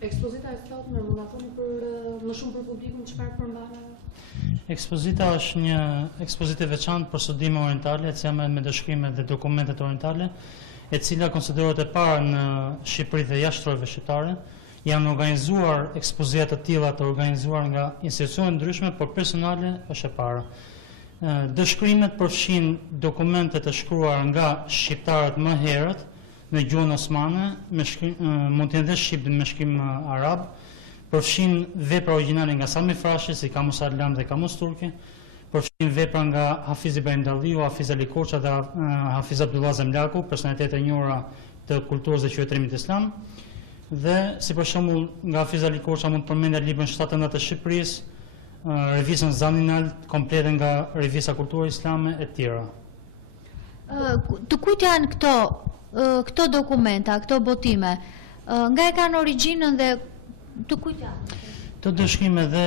Ekspozita e sotme, mund ta thoni më shumë për publikun çfarë përmban? Ekspozita është një ekspozitë e veçantë për studime orientale, e cila me dëshkrime dhe dokumentet orientale, e cila konsiderohet e para në Shqipëri dhe jashtë shtetërorëve shqiptare. Janë organizuar ekspozita të tilla të organizuar nga institucione ndryshme, por personale është e para. Dëshkrimet përfshin dokumente të shkruar nga shqiptarët më herët në gjuhën osmane, mund të jenë dhe shqip me shkrim arab, përfshin vepra origjinale nga Sami Frashi, si Kamus Arlam dhe Kamus Turki, përfshin vepra nga Hafiz Ibrahim Dalliu, Hafiz Ali Korça dhe Hafiz Abdullah Zemlaku, personalitete e njohura të kulturës dhe qytetërimit islam. Dhe si për shembull nga Hafiz Ali Korça mund të përmendja librin 7 të Shqipërisë, revistën Zaninal, komplete nga revista Kultura Islame e tjera. Të kujt janë këto dokumenta, këto botime? Nga e kanë origjinën dhe të kujt janë? Të dëshkime dhe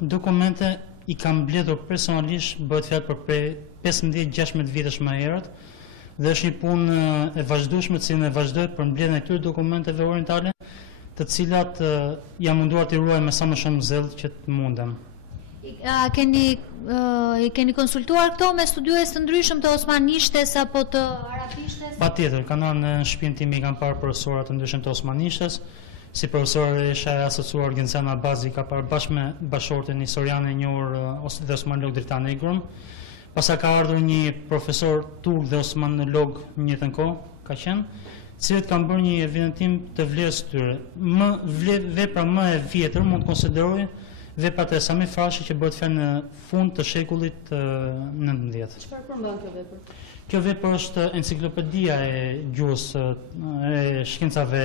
dokumente i kam mbledhur personalisht, bëhet fjalë për 15-16 vjetësh më herët, dhe është një punë e vazhdueshme që ne vazhdoj për mbledhjen e këtyre dokumenteve orientale, të cilat jam munduar t'i ruaj me sa më shumë zell që të mundem. I keni konsultuar këto me studiues të ndryshëm të osmanishtes apo të arabishtes? Patjetër, kanë në shtëpinë time i kam parë profesorë të ndryshëm të osmanishtes, si profesorë isha asociuar Gjenciana Bazi, ka parë bashkë me bashortin historian e njohur dhe osmanolog Dritan Egrum. Pasa ka ardhur një profesor turk dhe osmanolog në njëjtën kohë, ka qenë, cilët kanë bërë një evidentim të vlerës së tyre. Vepra më e vjetër mund të konsideroj veprat e Sami Frashi që bëhet fjalë në fund të shekullit 19. Çfarë përmban kjo vepër? Kjo vepër është enciklopedia e gjuhës e shkencave,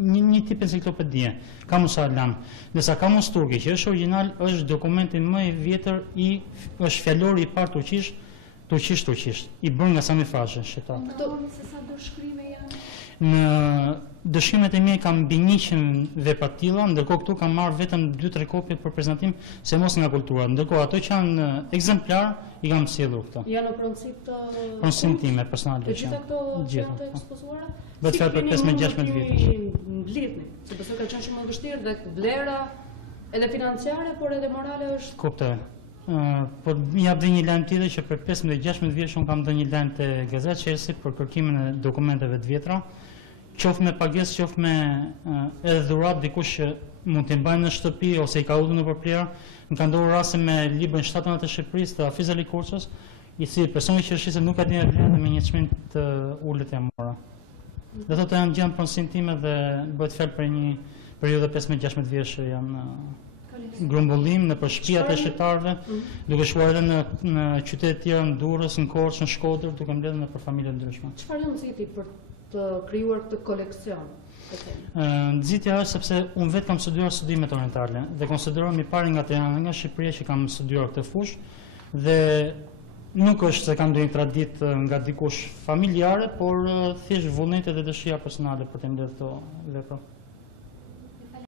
një tip enciklopedie, Kamus Arlam. Ndërsa Kamus Turki, që është origjinal, është dokumenti më i vjetër është fjalori i parë turqisht, i bërë nga Sami Frashi, shqiptar. Këto se sa dëshkrime janë? Në dëshkrimet e mia kam mbi 100 vepra të tilla, ndërkohë këtu kam marrë vetëm 2-3 kopje për prezantim, se mos nga kultura. Ndërkohë ato që janë ekzemplar i kam sjellur këto. Janë në pronësi të pronësim time personale. Të gjitha këto që janë të ekspozuara? Bëhet fjalë për 15-16 vjet. Mblidhni, sepse ka qenë shumë e vështirë dhe vlera edhe financiare, por edhe morale është. Kuptoj. Po jap dhe një lajm tjetër që për 15-16 vjeç un kam dhënë një lajm te Gazetë Chelsea për kërkimin e dokumenteve të vjetra, qoftë me pagesë, qoftë me edhe dhuratë dikush që mund t'i mbajnë në shtëpi ose i ka udhër në përpler. Më ka ndodhur rasti me librin 7 të Shqipërisë të Hafiz Ali Korçës, i cili personi që shqisë nuk ka dinë vlerën dhe me një çmim të ulët e mora. Dhe thotë janë gjën pronësim time dhe bëhet fjalë për një periudhë 15-16 vjeç janë grumbullim në për shtëpiat e shqiptarëve, duke shkuar edhe në qytete të tjera, në Durrës, në Korçë, në Shkodër, duke mbledhur në për familje ndryshme. Çfarë ju nxiti për të krijuar këtë koleksion? Nxitja është sepse unë vetë kam studiuar studimet orientale dhe konsiderohem i pari nga Tirana dhe nga Shqipëria që kam studiuar këtë fushë dhe nuk është se kam ndonjë traditë nga dikush familjare, por thjesht vullneti dhe dëshira personale për të mbledhur këto vepra.